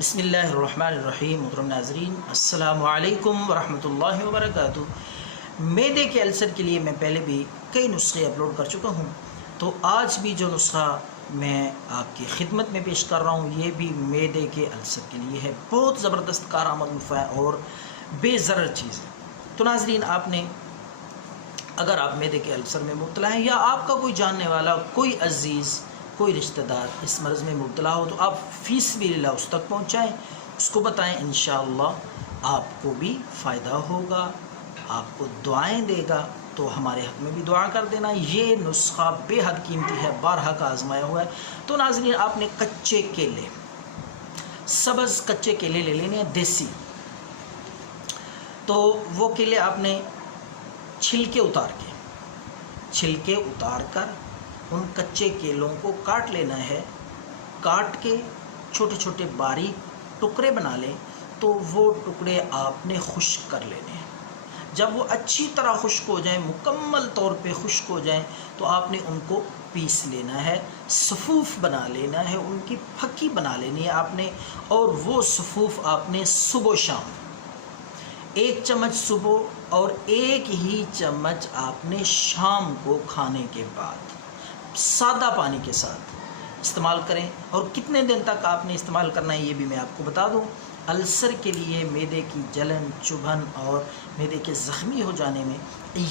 بسم اللہ الرحمن الرحیم۔ محترم ناظرین، السلام علیکم ورحمۃ اللہ وبرکاتہ۔ معدے کے السر کے لیے میں پہلے بھی کئی نسخے اپلوڈ کر چکا ہوں، تو آج بھی جو نسخہ میں آپ کی خدمت میں پیش کر رہا ہوں یہ بھی معدے کے السر کے لیے ہے۔ بہت زبردست کارآمد نسخہ اور بے ضرر چیز ہے۔ تو ناظرین، آپ نے اگر آپ معدے کے السر میں مبتلا ہیں یا آپ کا کوئی جاننے والا، کوئی عزیز، کوئی رشتہ دار اس مرض میں مبتلا ہو، تو آپ فی سبیل اللہ اس تک پہنچائیں، اس کو بتائیں، انشاءاللہ آپ کو بھی فائدہ ہوگا، آپ کو دعائیں دے گا۔ تو ہمارے حق میں بھی دعا کر دینا۔ یہ نسخہ بے حد قیمتی ہے، بارہا کا آزمایا ہوا ہے۔ تو ناظرین، آپ نے کچے کیلے، سبز کچے کیلے لے لینے ہیں، دیسی۔ تو وہ کیلے آپ نے چھلکے اتار کر ان کچے کیلوں کو کاٹ لینا ہے۔ کاٹ کے چھوٹے چھوٹے باریک ٹکڑے بنا لیں۔ تو وہ ٹکڑے آپ نے خشک کر لینے ہیں۔ جب وہ اچھی طرح خشک ہو جائیں، مکمل طور پہ خشک ہو جائیں، تو آپ نے ان کو پیس لینا ہے، صفوف بنا لینا ہے، ان کی پھکی بنا لینی ہے آپ نے۔ اور وہ صفوف آپ نے صبح و شام 1 چمچ صبح اور 1 ہی چمچ آپ نے شام کو کھانے کے بعد سادہ پانی کے ساتھ استعمال کریں۔ اور کتنے دن تک آپ نے استعمال کرنا ہے یہ بھی میں آپ کو بتا دوں۔ السر کے لیے، معدے کی جلن، چبھن اور معدے کے زخمی ہو جانے میں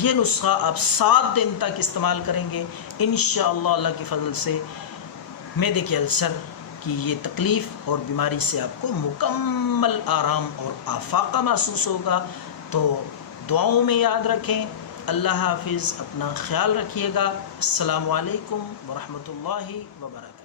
یہ نسخہ آپ 7 دن تک استعمال کریں گے، انشاءاللہ اللہ کے فضل سے معدے کے السر کی یہ تکلیف اور بیماری سے آپ کو مکمل آرام اور آفاقہ محسوس ہوگا۔ تو دعاؤں میں یاد رکھیں۔ اللہ حافظ، اپنا خیال رکھیے گا۔ السلام علیکم ورحمۃ اللہ وبرکاتہ۔